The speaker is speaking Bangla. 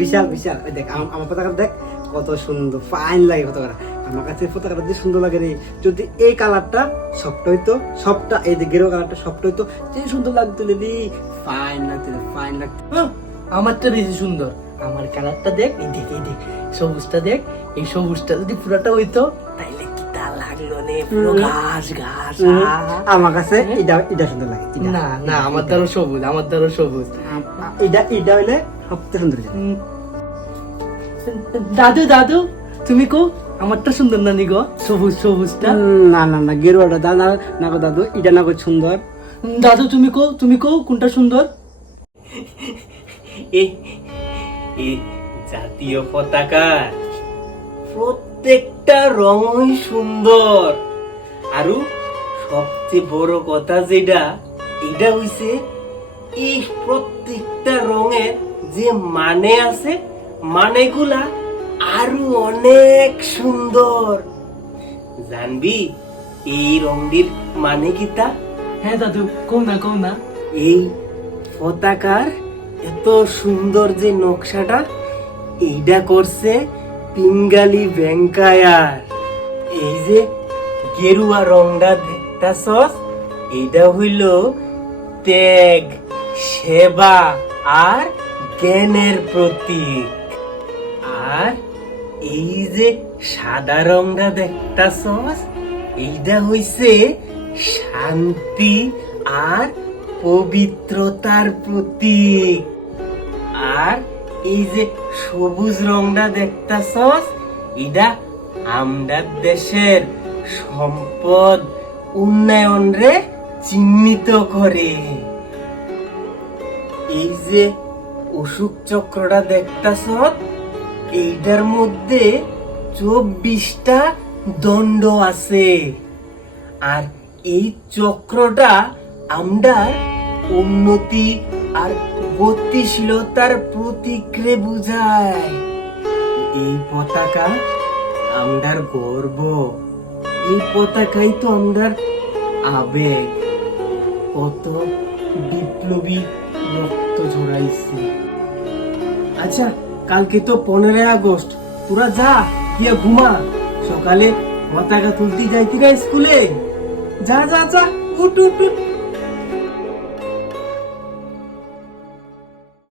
বিশাল বিশাল। ওই দেখ আমার পতাকা দেখ কত সুন্দর, ফাইন লাগে পতাকাটা। আমার কাছে পতাকাটা যে সুন্দর লাগে রে, যদি এই কালারটা সফট হইতো, সবটা এই যে গেরুয়া কালারটা সফট হইতো, যে সুন্দর লাগতো রে, ফাইন লাগতো, ফাইন লাগতো। আমারটা বেশি সুন্দর। আমার কালারটা দেখ, এই দেখ এই দেখ, সবুজটা দেখ, এই সবুজটা যদি পুরোটা হইতো তাইলে কি তা লাগলো রে, পুরো ঘাস ঘাস। আমার কাছে এটা এটা সুন্দর লাগে। না না, আমার দ্বারা সবুজ, আমার দ্বারা সবুজ। এটা এটা হইলে সবচেয়ে সুন্দর লাগে। দাদু দাদু তুমি কো আমারটা সুন্দর না নি গো, সবুজ সবুজটা? না না না, গেরুয়াটা দা না না গো দাদু, এটা না গো সুন্দর। দাদু তুমি কো কোনটা সুন্দর? এই জাতীয় পতাকার প্রত্যেকটা রঙই সুন্দর। আরো সবচেয়ে বড় কথা যেটা, এটা হইছে এই প্রত্যেকটা রঙের যে মানে আছে, মানেগুলা আরো অনেক সুন্দর। জানবি এই রঙটির মানে কি তা? হ্যাঁ দাদু, কও না। এই পতাকার এত সুন্দর যে নকশাটা, এইটা করছে পিঙ্গালি ভেঙ্কায়ার। এই যে গেরুয়া রংটা দেখতাছস, এইটা হইল ত্যাগ, সেবা আর জ্ঞানের প্রতীক। আর এই যে সাদা রংটা দেখতাছস, এইটা হইছে শান্তি আর পবিত্রতার প্রতীক। আর এই যে সবুজ রংটা দেখতাছস, এটা আমরার দেশের সম্পদ উন্নয়ন রে চিহ্নিত করে। এই যে অশোক চক্রটা দেখতাছস, এইটার মধ্যে 24টা দণ্ড আছে। আর এই চক্রটা আমরা উন্নতি আর গতিশীলতার প্রতীক রে বুঝায়। এই পতাকা আমরার গর্ব, এই পতাকাই তো আমরার আবেগ। কত বিপ্লবী রক্ত ঝরাইছে। আচ্ছা, কালকে তো 15 আগস্ট, তোরা যা গিয়ে ঘুমা, সকালে পতাকা তুলতে যাইতি না স্কুলে। যা যা যা, উঠ উঠ উঠ।